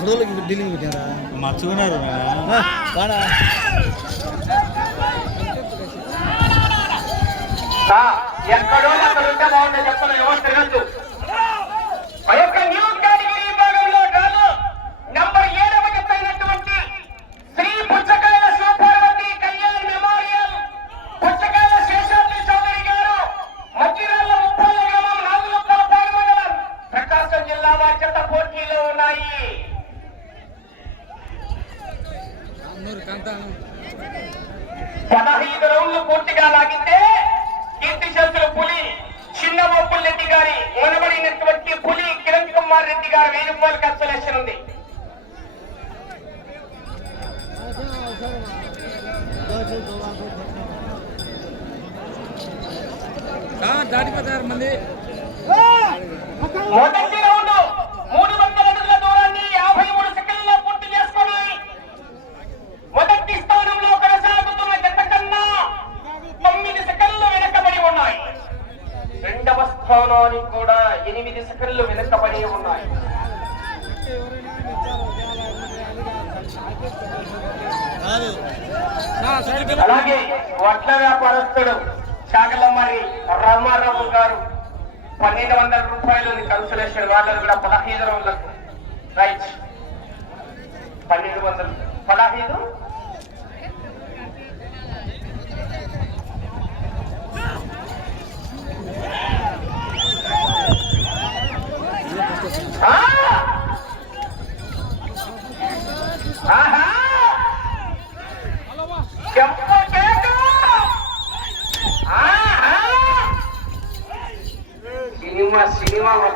కడవలకి ఢిల్లీకి పెట్టారా మర్చుకున్నారు ఎక్కడో అక్కడ ఉంటే బాగుంటుంది చెప్పను ఎవరు తిరగద్దు ఆ యొక్క న్యూస్ కేటగిరీ విభాగంలో గాను నంబర్ ఏడవ చెప్పినటువంటి శ్రీ పుచ్చకాయల శివపార్వతి కళ్యాణ్ మెమోరియల్ పుచ్చకాయల శేషాద్రి చౌదరి గారు మధ్యరాళ్ళ ముప్పాల గ్రామం నాగులపాడు మండలం ప్రకాశం జిల్లా వారి చెత్త పోటీలో ఉన్నాయి పదహైదు రౌండ్లు పూర్తిగా లాగితే కీర్తి శాస్త్ర పులి చిన్న రెడ్డి గారి మనబడినటువంటి పులి కిరణ్ కుమార్ రెడ్డి గారు వెయ్యి రూపాయలు కన్సలేషన్ ఉంది. దాటిపోతారు మంది. మొదటి రౌండ్ మూడు వందల అడుగుల దూరాన్ని యాభై మూడు సెకండ్లలో పూర్తి చేసుకుని మొదటి స్థానంలో కొనసాగుతున్న జత కన్నా తొమ్మిది సెకండ్లు వెనకబడి ఉన్నాయి రెండవ స్థానానికి కూడా ఎనిమిది సెకండ్లు వెనకబడి ఉన్నాయి అలాగే వడ్ల వ్యాపారస్తుడు చాగలమ్మరి రామారావు గారు పన్నెండు వందల రూపాయలు కన్సలేషన్ వాళ్ళని కూడా పదహైదు రోజులకు రైట్. పన్నెండు వందలు. పదహైదు? Aquí vamos.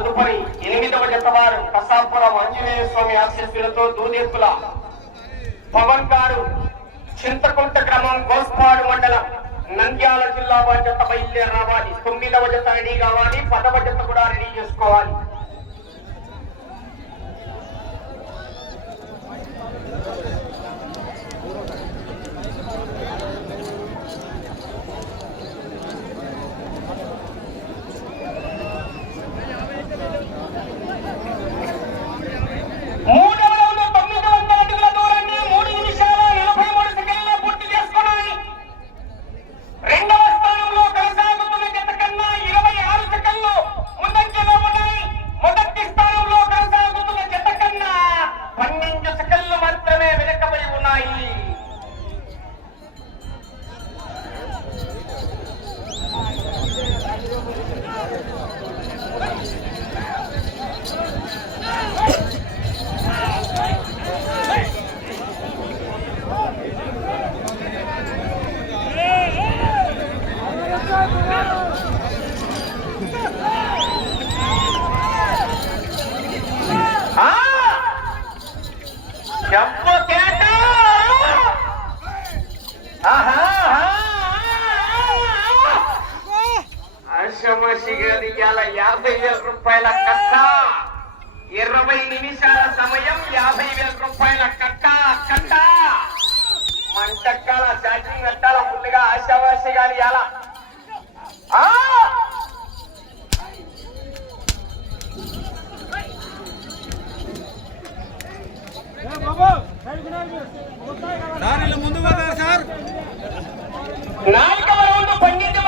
తదుపరి ఎనిమిదవ జత వారు కసాపురం ఆంజనేయ స్వామి ఆశీస్సులతో దూదేపుల పవన్ గారు చింతకుంట గ్రామం గోస్పాడు మండలం నంద్యాల జిల్లా వారి జత బయలుదేరి రావాలి. తొమ్మిదవ జత రెడీ కావాలి. పదవ జత కూడా రెడీ చేసుకోవాలి. చెప్పు కేట! ఆహా! ఆషామాషిగా ఇవాళ యాభై వేల రూపాయల కట్ట! ఇరవై నిమిషాల సమయం యాభై వేల రూపాయల కట్ట! కట్ట! మంటక్కాల చాటింగ్ కట్టాల ఫుల్గా ఆశావాసి గాని ఇవాళ సార్ ముందు సార్. నాలుగు పండిత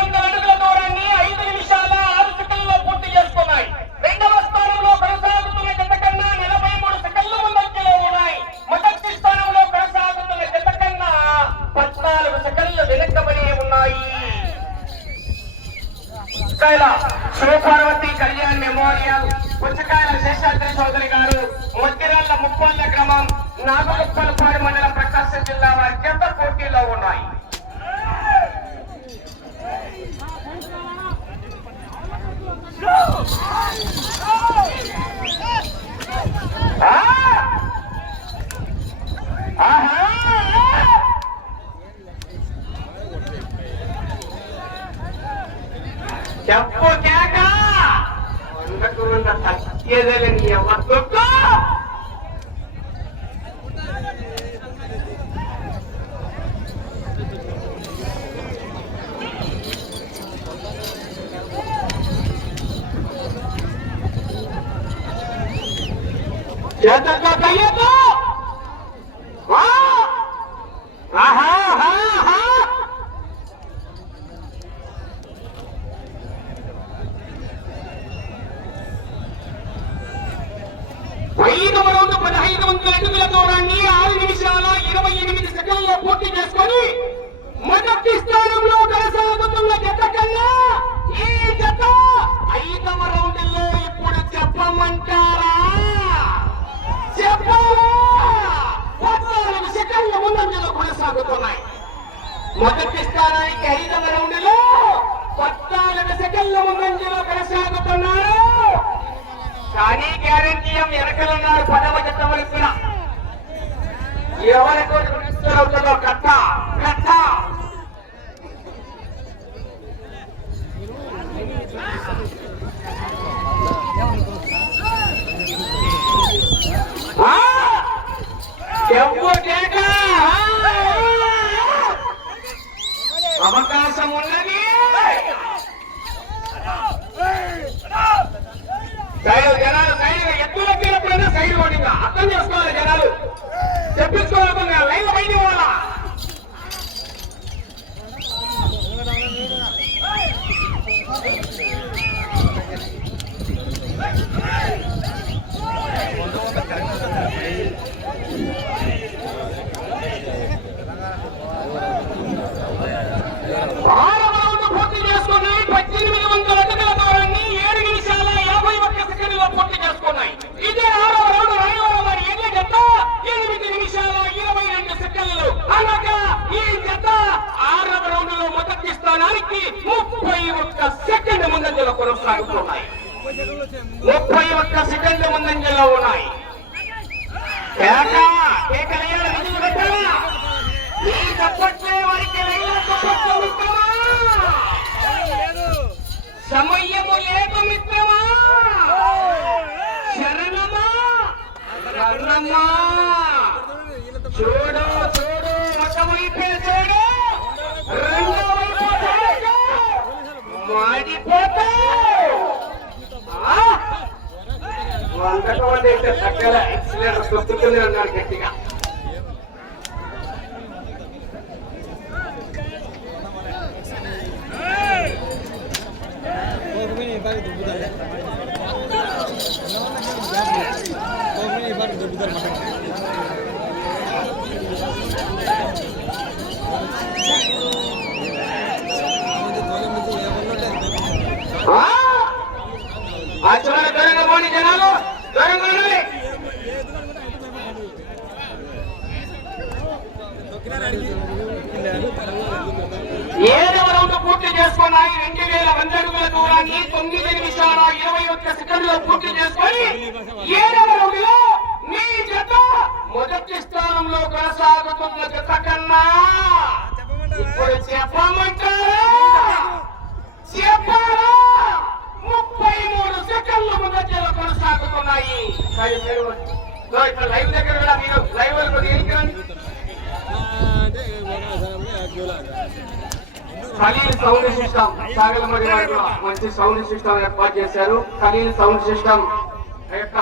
సత్యదేలే నీ అమ్మ తొక్కు చేతల్లో కయ్యకు ఆహా ఆహా ఆహా ఐదవ రౌండ్ పదహైదు అడుగుల దూరాన్ని ఆరు నిమిషాల ఇరవై ఎనిమిది సెకండ్లో పూర్తి చేసుకొని మొదటి స్థానంలో కొనసాగుతున్న జత కన్నా ఈ జత ఐదవ రౌండ్లో ఇప్పుడు చెప్పమంటారా? చెప్పాలా? పద్నాలుగు సెకండ్ల ముందంజలో కొనసాగుతున్నాయి. మొదటి స్థానానికి ఐదవ రౌండ్లో పద్నాలుగు సెకండ్ల ముందంజలో కొనసాగుతున్నారు కానీ గ్యారంటీయం వెనకలున్నారు? పదవ జత వరకు ఎవరికి అవుతుందో కట్ట కట్ట ఆ! చెప్పు కేక! అవకాశం ఉన్నది సైడ్ జనాలు సైడ్ ఎక్కువ ఎక్కినప్పుడైనా సైడ్ ఓడింగ్ అర్థం చేసుకోవాలి జనాలు తెప్పించుకోవాలనుకున్నా లైన్ బయట పోవాలా ఆరవ రౌండ్ పూర్తి చేసుకున్నాయి పద్దెనిమిది వందల అడుగుల దూరాన్ని ఏడు నిమిషాల యాభై ఒక్క సెకండ్లో పూర్తి చేసుకున్నాయి ఇదే ఆరవ రౌండ్ రాయవరం వారి ఎన్ని జత ఎనిమిది నిమిషాల ఇరవై రెండు సెకండ్లు అనగా ఈ జత ఆరవ రౌండ్లో మొదటి స్థానానికి ముప్పై ఒక్క సెకండ్ ముందంజలో కొనసాగుతున్నాయి ముప్పై ఒక్క సెకండ్ ముందంజలో ఉన్నాయి కేక కేక వేయాలి, విధులు పెట్టాలా? ఈ తప్పట్లే వారికి లైన్లో తప్పట్లు మిత్రమా సమయము లేదు అంతకుముందు అయితే తగ్గల ఎక్సలెంట్ తొక్కుతూనే ఉన్నారు గట్టిగా కోపమే ఇబ్బంది దుబ్బుతారు కోపమే ఇబ్బంది దుబ్బుతారు మటన్ ఆ? ఆ చివర దూరంగా పోనీ జనాలు దూరంగా ఉండాలి ఏడవ రౌండ్ పూర్తి చేసుకున్నాయి రెండు వేల వంద అడుగుల దూరాన్ని తొమ్మిది నిమిషాల ఇరవై ఒక్క సెకండ్లో పూర్తి చేసుకొని ఏడవ రౌండ్లో మీ జత మొదటి స్థానంలో కొనసాగుతున్న జత కన్నా ఇప్పుడు చెప్పమంటారా చెప్పారా ముప్పై మూడు సెకండ్ల ముందంజలో కొనసాగుతున్నాయి సరే, మీరు ఇదో ఇక్కడ లైవ్ దగ్గర కూడా మీరు లైవ్లో ఎన్నికండి ఖలీల్ సౌండ్ సిస్టమ్. సాగలమడి వారు మంచి సౌండ్ సిస్టమ్ ఏర్పాటు చేశారు. ఖలీల్ సౌండ్ సిస్టమ్ యొక్క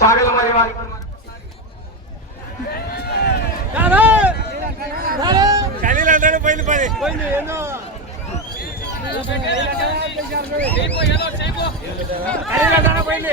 సాగలమడి వారి ఖలీల్ అంటాడు పోయింది ఏందో ఖలీల్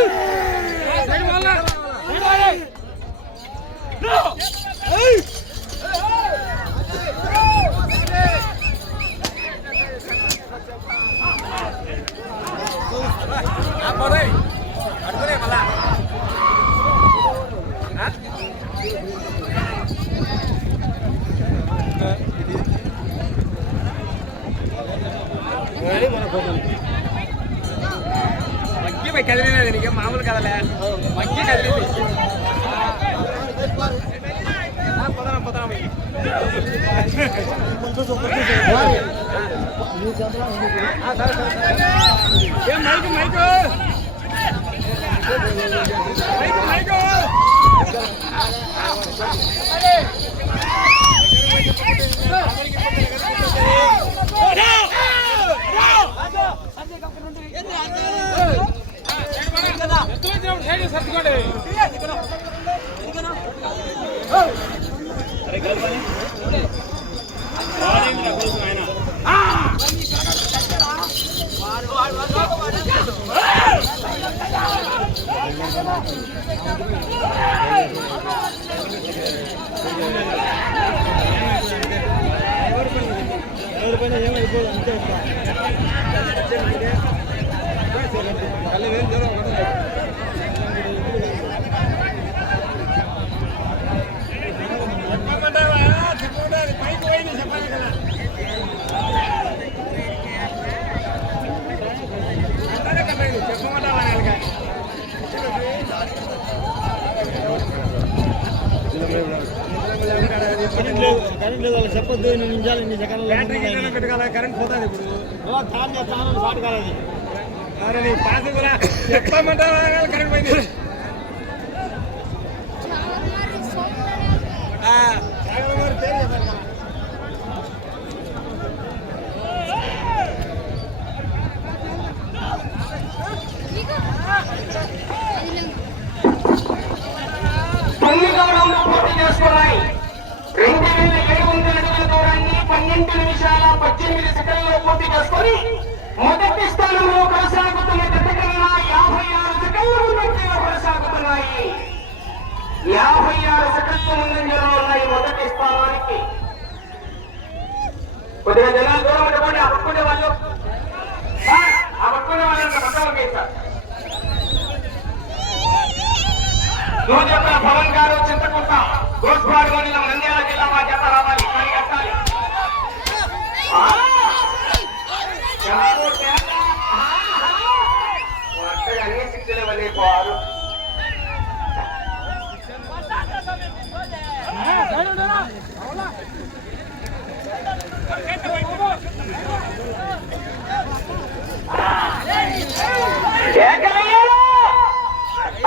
ఏం మైకు మైకు మైకు మైకు ఎవరిపైన ఏమైపోదు అంతే లేదు వాళ్ళకి చెప్పొద్దు ఎన్ని నిమిషాలు ఇన్ని సెకండ్లు బ్యాటరీ గిన్నెలో పెట్టగాల కరెంట్ పోతుంది ఇప్పుడు. తాను చేస్తాను షార్ట్ కాలేదు అరే నీ పాస్ కూడా చెప్పమంటావా? కరెంట్ పోయింది. గారు పన్నెండు నిమిషాల పద్దెనిమిది సెకండ్లో పూర్తి చేసుకొని మొదటి స్థానంలో కొనసాగుతున్న జత యాభై ఆరు సెకండ్లు ముందంజలో కొనసాగుతున్నాయి. యాభై ఆరు సెకండ్లు ముందంజలో ఉన్నాయి మొదటి స్థానానికి. కొద్దిగా జనాలు దూరం ఉండకుండా ఆ వాళ్ళు. సార్, ఆ పట్టుకునే వాళ్ళని పక్కన సార్? నువ్వు చెప్పిన పవన్ గారు చింతకుంట గోస్పాడు మండలం నంద్యాల జిల్లా మా జత రావాలి కానీ కట్టాలి ఆ! ఎవరు చేత? ఆహా! వరుసగా అన్ని సిక్కులే వెళ్ళిపోవారు ఏకమయ్యారు! ఆహా!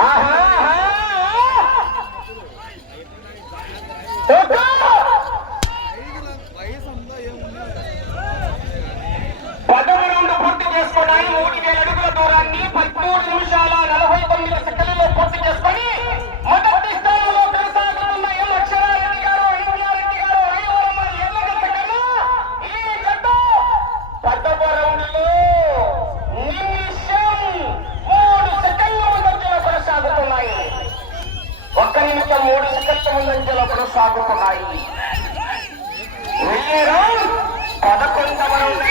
ఆహా! ఒక్క! పదమూడు రౌండ్లు పూర్తి చేసుకోవడానికి మూడు వేల అడుగుల దూరాన్ని పదమూడు నిమిషాల నలభై తొమ్మిది సెకండ్లలో పూర్తి చేసుకొని మొదటి స్థానంలో కొనసాగుతున్న ఎం అక్షరారెడ్డి గారు అయ్యారెడ్డి గారు ఐవరమ్మ ఎల్లగడ్డ కన్నా ఈ జట్టు పదవ రౌండ్లో నిమిషం మూడు సెకండ్ల ముందంజలో కొనసాగుతున్నాయి ఒక్క నిమిషం మూడు సెకండ్ల ముందంజలో కొనసాగుతున్నాయి వెయ్యి రౌండ్ పదకొండవ రౌండ్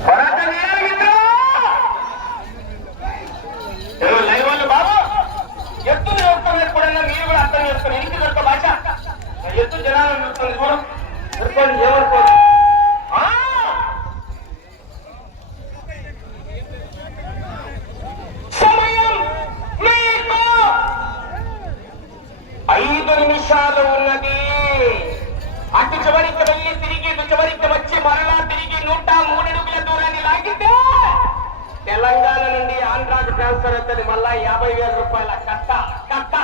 పోరాటం చేయాలి మిత్రులు. ఏమో లైవ్ వాళ్ళు బాబు ఎత్తు చూస్తున్నారు ఎప్పుడైనా మీరు కూడా అర్థం చేసుకుని ఇంటి దొరక భాష ఎత్తు జనాలు చూస్తుంది చూడు చూసుకోండి ఏమనుకోండి ఆ! సమయం మీకు ఐదు నిమిషాలు ఉన్నది అటు చివరికి వెళ్ళి తిరిగి ఇటు చివరికి వచ్చి మరలా తిరిగి నూట మూడు అడుగుల దూరాన్ని లాగితే తెలంగాణ నుండి ఆంధ్రాకు ట్రాన్స్ఫర్ అవుతుంది. మళ్ళా యాభై వేల రూపాయల కట్ట కట్ట.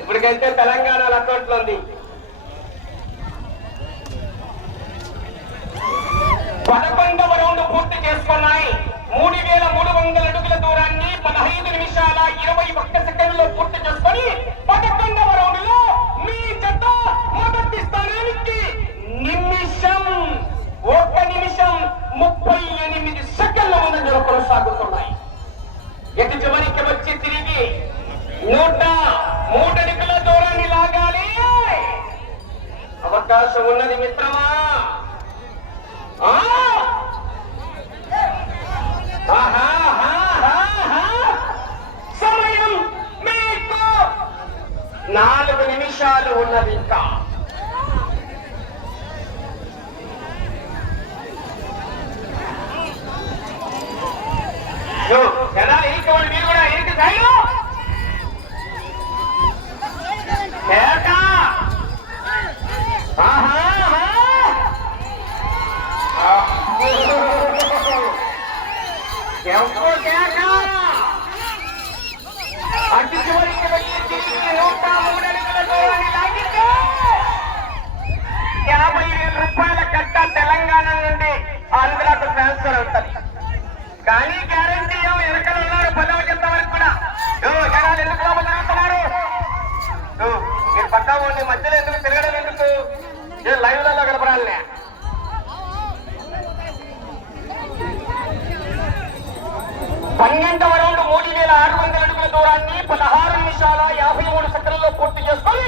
ఇప్పటికైతే తెలంగాణ అకౌంట్లో ఉంది. పదకొండవ రౌండ్ పూర్తి చేసుకున్నాయి. మూడు వేల మూడు వందల అడుగుల దూరాన్ని పదహైదు నిమిషాల ఇరవై ఒక్క సెకండ్లో పూర్తి చేసుకొని పదకొండవ రౌండ్లో మీ జత మొదటి స్థానానికి నిమిషం. ఒక నిమిషం. ముప్పై ఎనిమిది సెకండ్ల ముందంజలో కొనసాగుతున్నాయి. ఎటు చివరికి వచ్చి తిరిగి నూట మూడడుగుల దూరాన్ని లాగాలి. అవకాశం ఉన్నది మిత్రమా? సమయం నాలుగు నిమిషాలు ఉన్నది ఇంకా. అటు చివరికి వెళ్ళి యాభై వేల రూపాయల కట్ట తెలంగాణ నుండి ఆంధ్రాకు ట్రాన్స్ఫర్ అవుతుంది కానీ గ్యారంటీ ఏమో వెనకాల ఉన్నారు పదవ చెత్త వరకు కూడా జనాలు ఎందుకు లోపల తిరుగుతున్నారు మీరు పక్కా ఉండి మధ్యలో ఎందుకు తిరగడం ఎందుకు ఏ లైవ్లలో పన్నెండవ రౌండ్ మూడు వేల ఆరు వందల అడుగుల దూరాన్ని పదహారు నిమిషాల యాభై మూడు సెకండ్లలో పూర్తి చేసుకొని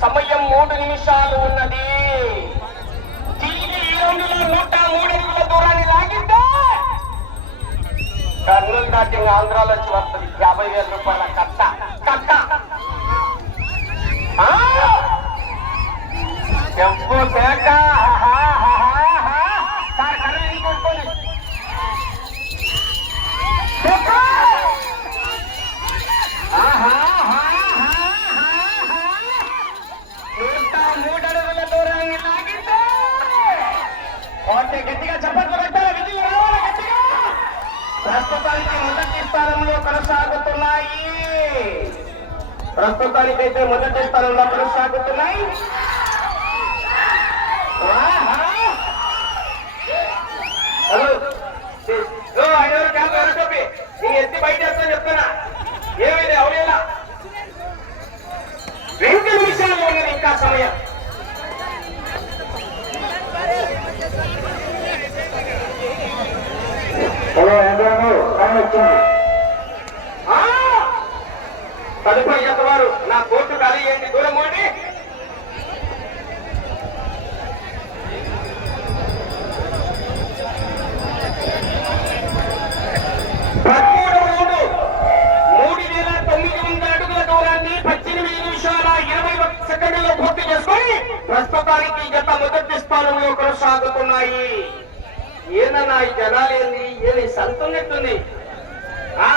సమయం మూడు నిమిషాలు ఉన్నది. తిరిగి ఈ రౌండ్లో నూట మూడు అడుగుల దూరాన్ని లాగిందా కర్నూలు దాటి ఆంధ్రాలో వచ్చి వస్తుంది. యాభై వేల రూపాయల కట్ట. కట్ట. ఆ! పేక హా, హా, హా, హా. సార్ కర్నూలు ఇంకొకటి. పేక! ఆహా, హా, హా, హా, హా. నూట మూడు అడుగుల దూరాన్ని లాగితే ఓకే గట్టిగా చప్పట్లు పెట్టాలి విజయ్ రావాలి గట్టిగా. ప్రస్తుతానికి మొదటి స్థానంలో కొనసాగుతున్నాయి. ప్రస్తుతానికైతే మొదటి స్థానంలో కొనసాగుతున్నాయి. ఆహా. హలో. ఓ, ఐదుగురు చెప్పి? నీ ఎత్తి బయట వేస్తా చెప్తున్నా. ఏమైంది అవునేలా రెండు నిమిషాలు ఉన్నది ఇంకా సమయం. హలో ఎంద్రాము టైం వచ్చింది తదుపరి చెప్పవారు నా కోర్టు ఖాళీ ఏంటి దూరం పోండి. మూడు వేల తొమ్మిది వందల అడుగుల దూరాన్ని ఇరవై చేసుకొని ప్రస్తుతానికి గత మొదటి స్థానంలో కొనసాగుతున్నాయి. ఏదన్నా ఈ జనాలు ఏంది ఏది సంతున్నట్టుంది ఆ?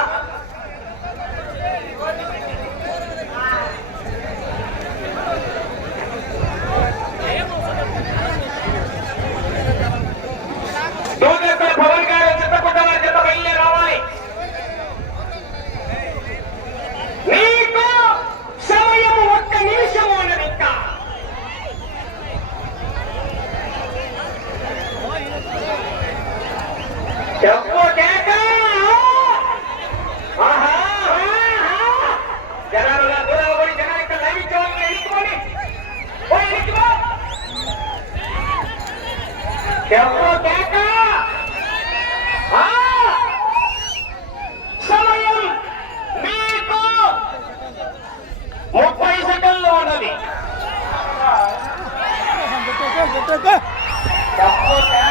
దూదేశ్వర పవన్ గారు చిత్తపుట్ట వారి జత బయలుదేరి రావాలి మీకు సమయం ఒక్క నిమిషం ఉన్నది ఇంకా చెప్పు కేక ఆహా, ఆహా. జనాలు నా దూరం పోయి జనాలు ఇక్కడ లైవ్ ఇచ్చేవాళ్ళు ఎన్నుకోండి ఓ ఎన్నుకో చెప్పు కేక ఆ! సమయం మీకు ముప్పై సెకండ్లు ఉన్నది చెప్పు కేక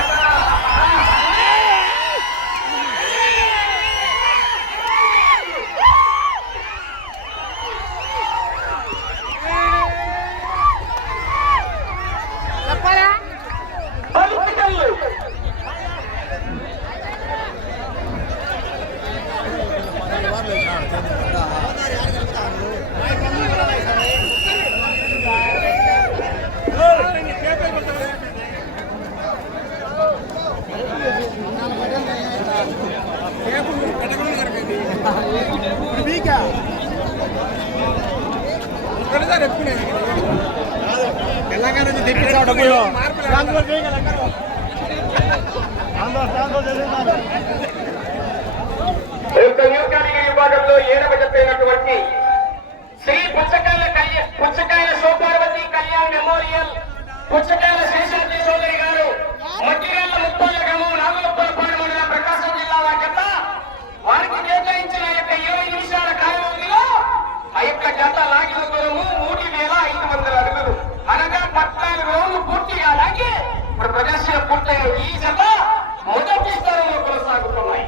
పది సెకండ్లు తెలంగాణ నుంచి తెప్పించావు డబ్బులు ట్రాన్స్ఫర్ చేయగల ఆంధ్ర ట్రాన్స్ఫర్ చేసేసారు ఈ యొక్క న్యూ కేటగిరీ విభాగంలో ఏడవ చెప్పినటువంటి శ్రీ పుచ్చకాయల పుచ్చకాయల సోపార్వతి కళ్యాణ్ మెమోరియల్ పుచ్చకాయల శేషాద్రి చౌదరి గారు మట్టిరేళ్ళ ముప్పల గ్రామం నాగులప్పలపాడు మండలం ప్రకాశం జిల్లా వారి వారికి కేటాయించిన యొక్క ఇరవై నిమిషాల ఆ యొక్క జత లాగిన దూరము మూడు వేల ఐదు వందల అడుగులు. పద్నాలుగు రోజులు పూర్తిగా లాగి ఇప్పుడు ప్రదర్శన పూర్తయిన ఈ జత మొదటి స్థానంలో కొనసాగుతున్నాయి.